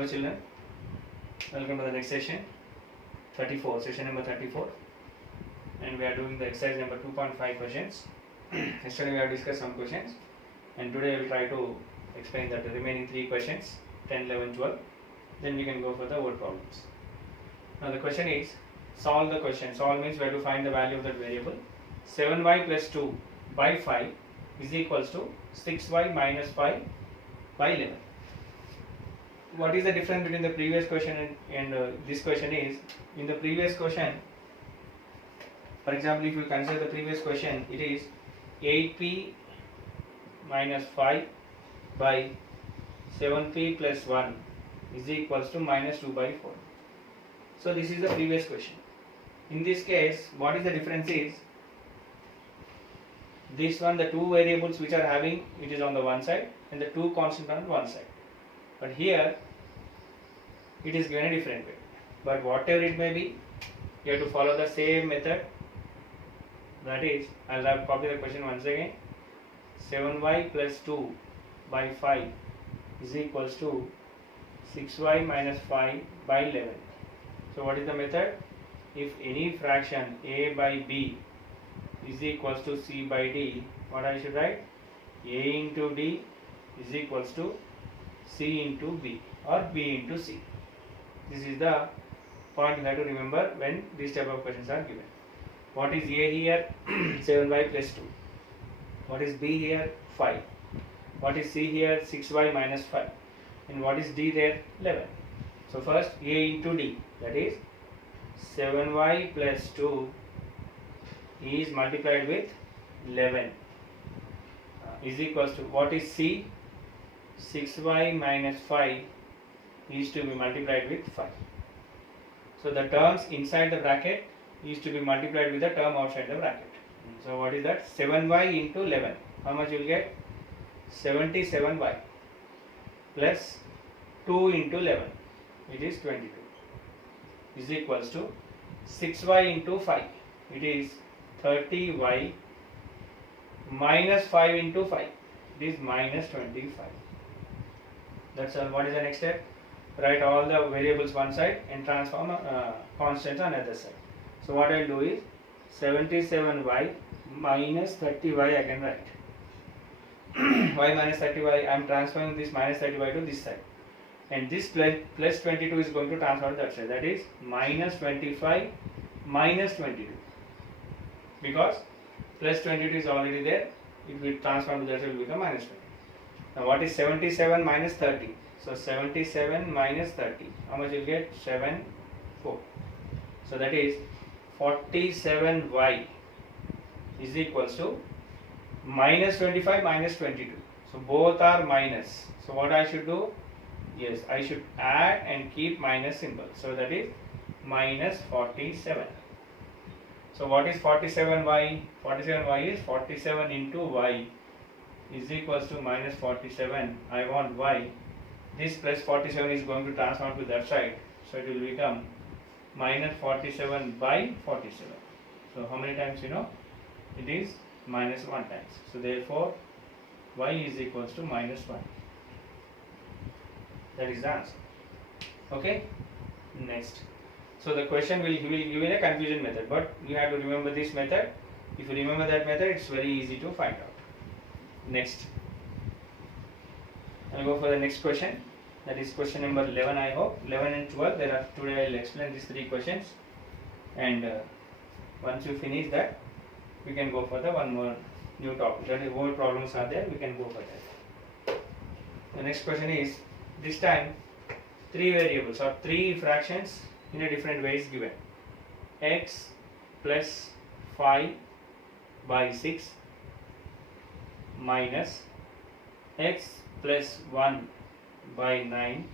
Hello children, welcome to the next session, 34, session number 34, and we are doing the exercise number 2.5 questions. Yesterday we have discussed some questions, and today we will try to explain that the remaining 3 questions, 10, 11, 12, then we can go for the word problems. Now the question is, solve the question. Solve means we have to find the value of that variable. 7y plus 2 by 5 is equals to 6y minus 5 by 11. What is the difference between the previous question and this question is, in the previous question, for example, if you consider the previous question, it is 8p minus 5 by 7p plus 1 is equals to minus 2 by 4. So this is the previous question. In this case, what is the difference is, this one, the two variables which are having, it is on the one side and the two constant on one side. But here it is given a different way. But whatever it may be, you have to follow the same method. That is, I will have copy the question once again. 7y plus 2 by 5 is equals to 6y minus 5 by 11. So what is the method? If any fraction a by b is equals to c by d, what I should write? A into d is equals to c into b or b into c. This is the point you have to remember when these type of questions are given. What is a here? 7y plus 2. What is b here? 5. What is c here? 6y minus 5. And what is d there? 11. So first a into d, that is 7y plus 2 is multiplied with 11 is equals to, what is c? 6y minus 5 is to be multiplied with 5. So the terms inside the bracket is to be multiplied with the term outside the bracket. So what is that? 7y into 11. How much you will get? 77y plus 2 into 11, it is 22, is equals to 6y into 5, it is 30y minus 5 into 5, it is minus 25. That's all. What is the next step? Write all the variables one side and transform constants on other side. So what I will do is 77y minus 30y I can write. Y minus 30y, I am transferring this minus 30y to this side. And this plus 22 is going to transfer to that side. That is minus 25 minus 22. Because plus 22 is already there. It will transform to that side, it will become minus 20. Now what is 77 minus 30? So 77 minus 30. How much you will get? 7, 4. So that is 47y is equals to minus 25 minus 22. So both are minus. So what I should do? Yes, I should add and keep minus symbol. So that is minus 47. So what is 47y? 47y is 47 into y is equals to minus 47. I want y. This plus 47 is going to transform to that side. So it will become minus 47 by 47. So how many times you know? It is minus 1 times. So therefore y is equals to minus 1. That is the answer. Okay. Next. So the question will give you a confusion method, but you have to remember this method. If you remember that method, it's very easy to find out. Next. I will go for the next question. That is question number 11, I hope. 11 and 12. Today I will explain these 3 questions. And once you finish that, we can go for the one more new topic. That is, word problems are there, we can go for that. The next question is, this time 3 variables or 3 fractions in a different way is given. X plus 5 by 6 minus x plus 1 by 9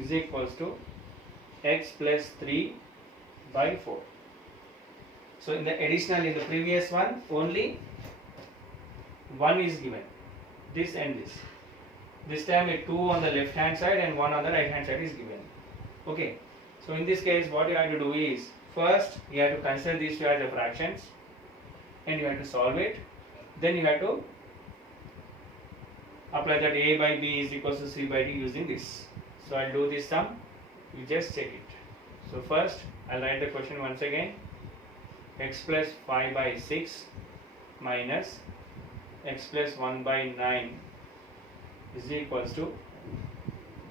is equals to x plus 3 by 4. So in the previous one, only 1 is given, this and this. This time a 2 on the left hand side and 1 on the right hand side is given. Okay. So in this case, what you have to do is, first you have to consider these two as the fractions and you have to solve it. Then you have to apply that a by b is equals to c by d using this. So I'll do this sum, you just check it. So first I'll write the question once again. X plus 5 by 6 minus x plus 1 by 9 is equals to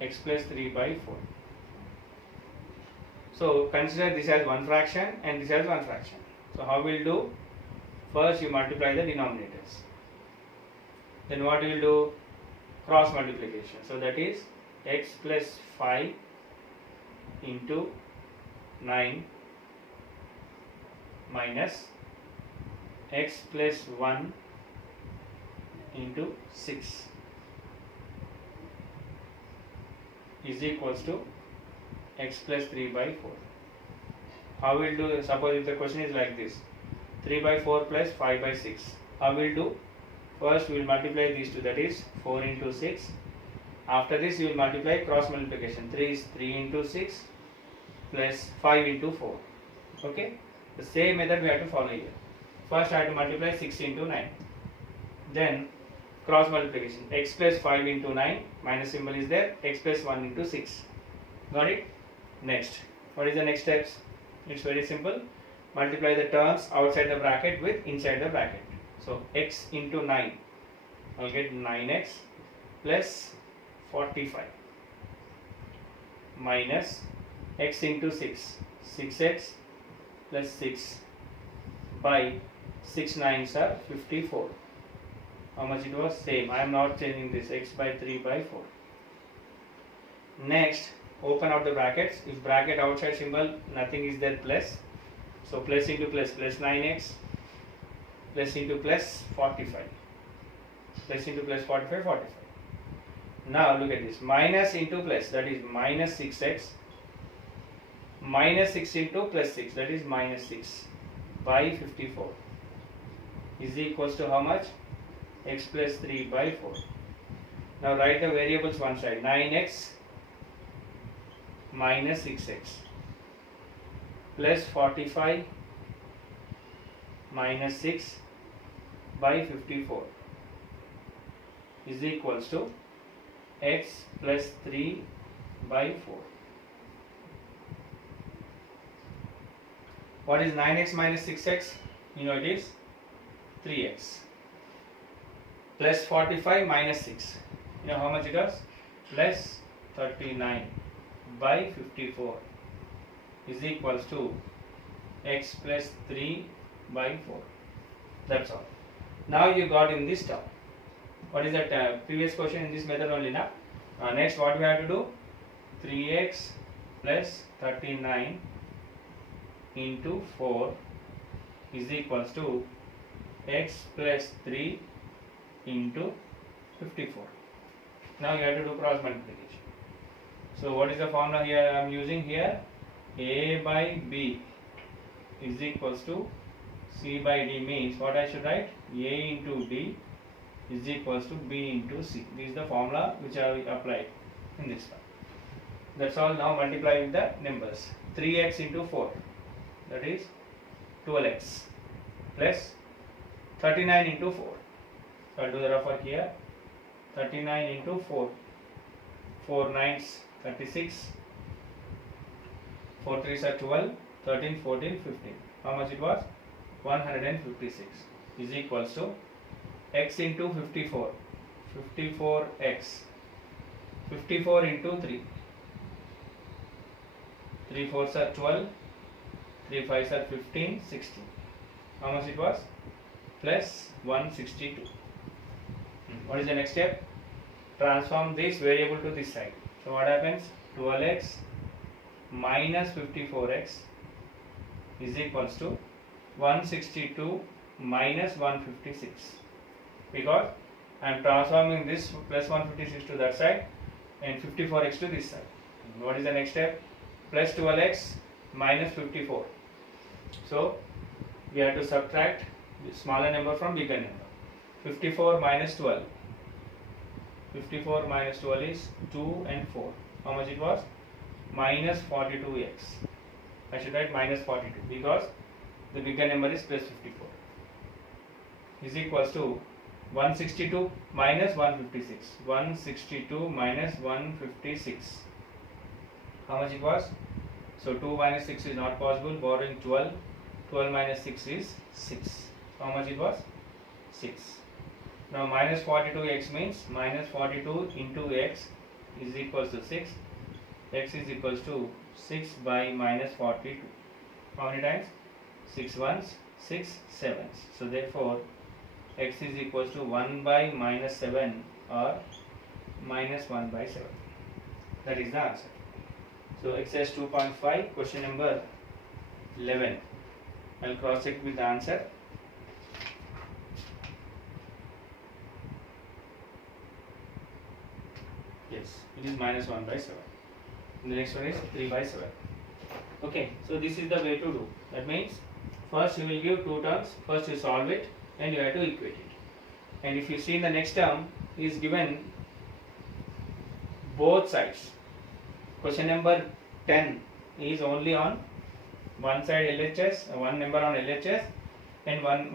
x plus 3 by 4. So consider this as one fraction and this as one fraction. So how we'll do? First you multiply the denominators. Then what you will do? Cross multiplication. So that is x plus 5 into 9 minus x plus 1 into 6 is equals to x plus 3 by 4. How will do? Suppose if the question is like this, 3 by 4 plus 5 by 6. How will do? First we will multiply these two, that is 4 into 6. After this you will multiply cross multiplication. 3 is 3 into 6 plus 5 into 4. Okay? The same method we have to follow here. First I have to multiply 6 into 9. Then cross multiplication. X plus 5 into 9, minus symbol is there, x plus 1 into 6. Got it? Next. What is the next steps? It's very simple. Multiply the terms outside the bracket with inside the bracket. So x into 9, I'll get 9x plus 45 minus x into 6, 6x plus 6 by 6 9s are 54. How much it was? Same. I am not changing this. X by 3 by 4. Next, open out the brackets. If bracket outside symbol nothing is there, plus. So plus into plus, plus 9x plus into plus 45. Plus into plus 45, 45. Now look at this. Minus into plus, that is minus 6x. Minus 6 into plus 6, that is minus 6 by 54 is equals to how much? X plus 3 by 4. Now write the variables one side. 9x minus 6x plus 45 minus 6 by 54 is equals to x plus 3 by 4. What is 9x minus 6x? You know it is 3x. Plus 45 minus 6. You know how much it was? Plus 39 by 54 is equals to x plus 3 by 4. That's all. Now you got in this term. What is that previous question in this method only now? Next what we have to do? 3x plus 39 into 4 is equals to x plus 3 into 54. Now you have to do cross multiplication. So what is the formula here I am using here? A by B is equals to C by D, means what I should write? A into B is equals to B into C. This is the formula which I will apply in this one. That's all. Now multiply with the numbers. 3x into 4, that is 12x plus 39 into 4. So I'll do the rough work here. 39 into 4. 4 9s 36. 4 3s are 12. 13, 14, 15. How much it was? 156 is equals to x into 54. 54x. 54 into 3. 3 4s are 12. 3 5s are 15, 16. How much it was? Plus 162. What is the next step? Transform this variable to this side. So what happens? 12x minus 54x is equals to 162 minus 156, because I am transforming this plus 156 to that side and 54x to this side. What is the next step? Plus 12x minus 54. So we have to subtract the smaller number from bigger number. 54 minus 12. 54 minus 12 is 2 and 4. How much it was? Minus 42x. I should write minus 42 because the bigger number is plus 54. Is equals to 162 minus 156. 162 minus 156 how much it was? So 2 minus 6 is not possible, borrowing 12, 12 minus 6 is 6. How much it was? 6. Now minus 42x means minus 42 into x is equals to 6. X is equals to 6 by minus 42. How many times? 6 ones, 6 sevens. So therefore x is equals to 1 by minus 7 or minus 1 by 7. That is the answer. So exercise 2.5, question number 11. I'll cross check with the answer. Yes, it is minus 1 by 7. And the next one is 3 by 7. Okay, so this is the way to do. That means first you will give two terms, first you solve it and you have to equate it. And if you see the next term is given both sides. Question number 10 is only on one side LHS, one number on LHS and one